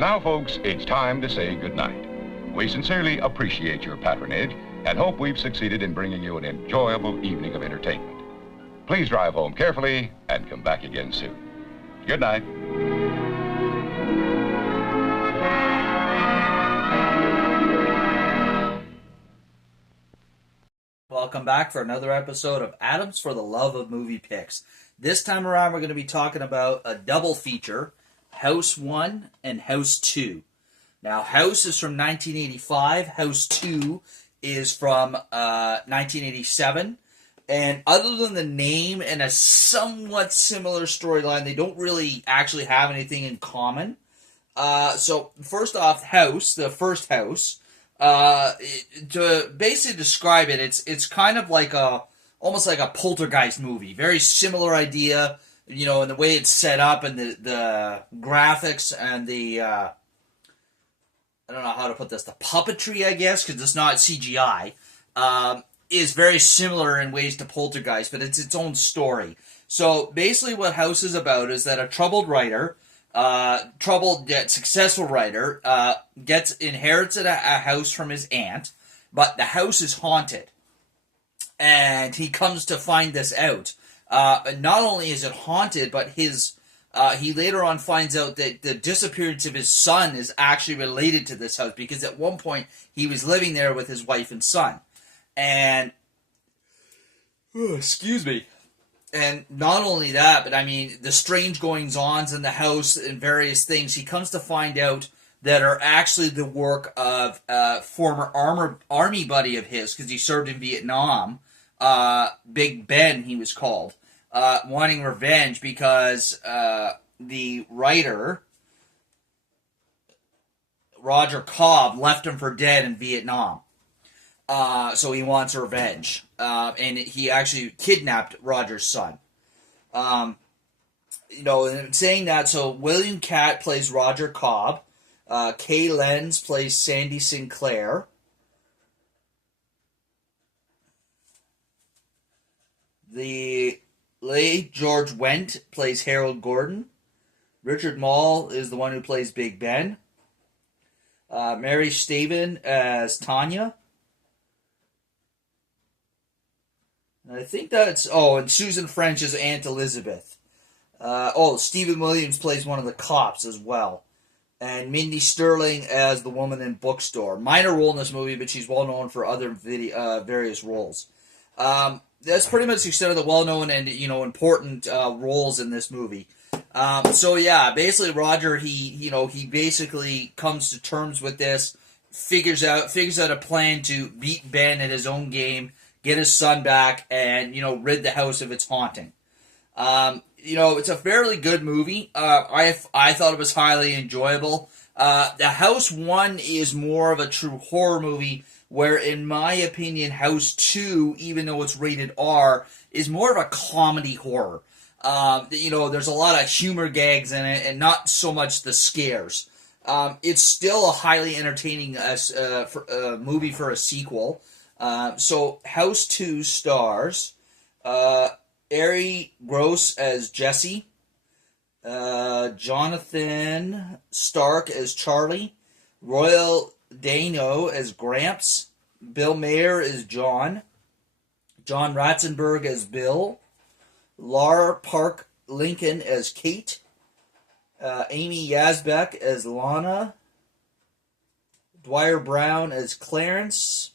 And now, folks, it's time to say goodnight. We sincerely appreciate your patronage and hope we've succeeded in bringing you an enjoyable evening of entertainment. Please drive home carefully and come back again soon. Good night. Welcome back for another episode of Adams for the Love of Movie Picks. This time around, we're going to be talking about a double feature, House 1 and House 2. Now, House is from 1985. House 2 is from 1987. And other than the name and a somewhat similar storyline, they don't really actually have anything in common. So, first off, House, the first House, to basically describe it, it's kind of like almost like a poltergeist movie. Very similar idea, you know, in the way it's set up and the graphics and the, I don't know how to put this, the puppetry, I guess, because it's not CGI, is very similar in ways to Poltergeist, but it's its own story. So basically what House is about is that a troubled writer, troubled yet successful writer, inherits a house from his aunt, but the house is haunted. And he comes to find this out. Not only is it haunted, but he later on finds out that the disappearance of his son is actually related to this house, because at one point he was living there with his wife and son. And, excuse me. And not only that, but I mean, the strange goings-ons in the house and various things, he comes to find out that are actually the work of a former army buddy of his, because he served in Vietnam, Big Ben, he was called, wanting revenge because the writer, Roger Cobb, left him for dead in Vietnam. So he wants revenge. And he actually kidnapped Roger's son. You know, and saying that, so William Catt plays Roger Cobb. Kay Lenz plays Sandy Sinclair. The late George Wendt plays Harold Gordon. Richard Mall is the one who plays Big Ben. Mary Staven as Tanya. And I think that's... Oh, and Susan French is Aunt Elizabeth. Stephen Williams plays one of the cops as well. And Mindy Sterling as the woman in Bookstore. Minor role in this movie, but she's well known for other various roles. That's pretty much the extent of the well-known and, you know, important roles in this movie. So yeah, basically Roger, he basically comes to terms with this, figures out a plan to beat Ben at his own game, get his son back, and, you know, rid the house of its haunting. You know, it's a fairly good movie. I thought it was highly enjoyable. The House 1 is more of a true horror movie, where, in my opinion, House 2, even though it's rated R, is more of a comedy horror. You know, there's a lot of humor gags in it, and not so much the scares. It's still a highly entertaining movie for a sequel. So, House 2 stars Ari Gross as Jesse, Jonathan Stark as Charlie, Royal Dano as Gramps, Bill Mayer as John Ratzenberg as Bill, Laura Park Lincoln as Kate, Amy Yazbek as Lana, Dwyer Brown as Clarence,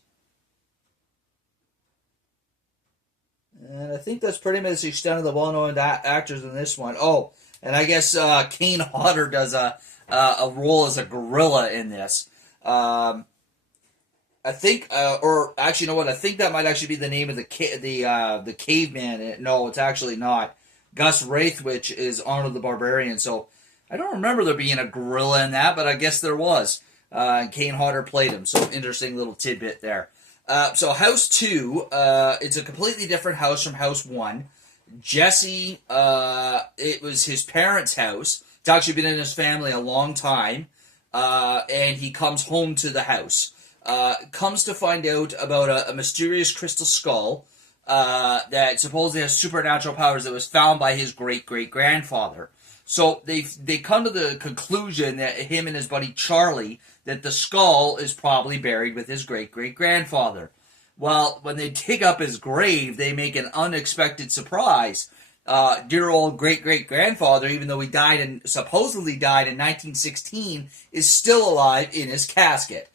and I think that's pretty much the extent of the well-known actors in this one. Oh, and I guess Kane Hodder does a role as a gorilla in this. I think, or actually, you know what? I think that might actually be the name of the caveman. No, it's actually not. Gus Raithwich is Arnold the Barbarian. So I don't remember there being a gorilla in that, but I guess there was. And Kane Hodder played him. So interesting little tidbit there. So House 2, it's a completely different house from House 1. Jesse, it was his parents' house. It's actually been in his family a long time. And he comes home to the house. Comes to find out about a mysterious crystal skull that supposedly has supernatural powers that was found by his great-great-grandfather. So they come to the conclusion that him and his buddy Charlie, that the skull is probably buried with his great-great-grandfather. Well, when they dig up his grave, they make an unexpected surprise. Dear old great-great-grandfather, even though he supposedly died in 1916, is still alive in his casket.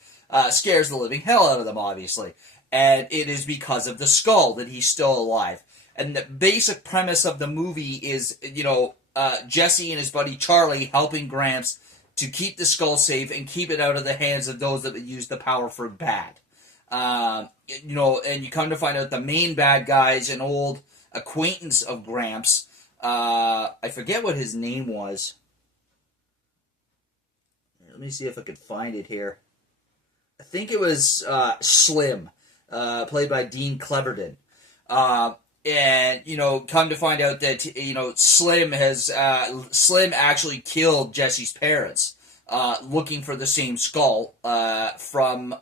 Scares the living hell out of them, obviously. And it is because of the skull that he's still alive. And the basic premise of the movie is, Jesse and his buddy Charlie helping Gramps to keep the skull safe and keep it out of the hands of those that would use the power for bad. And you come to find out the main bad guy is an old acquaintance of Gramps. I forget what his name was. Let me see if I could find it here. I think it was Slim, played by Dean Cleverdon. And, come to find out that, Slim actually killed Jesse's parents, looking for the same skull, from,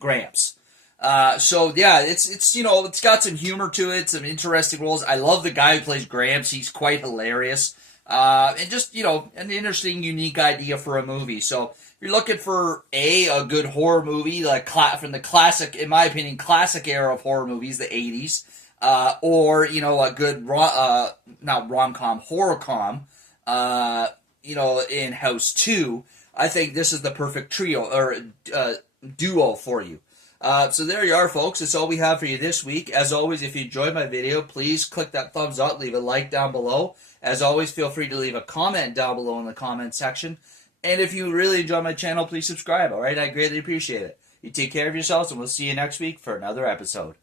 Gramps. It's got some humor to it, some interesting roles. I love the guy who plays Gramps. He's quite hilarious. And just, an interesting, unique idea for a movie. So, if you're looking for a good horror movie, like from the classic, in my opinion, classic era of horror movies, the 80s, or, a good, not rom-com, horror-com, in House 2, I think this is the perfect trio, or duo for you. So there you are, folks. That's all we have for you this week. As always, if you enjoyed my video, please click that thumbs up, leave a like down below. As always, feel free to leave a comment down below in the comment section. And if you really enjoy my channel, please subscribe, all right? I greatly appreciate it. You take care of yourselves, and we'll see you next week for another episode.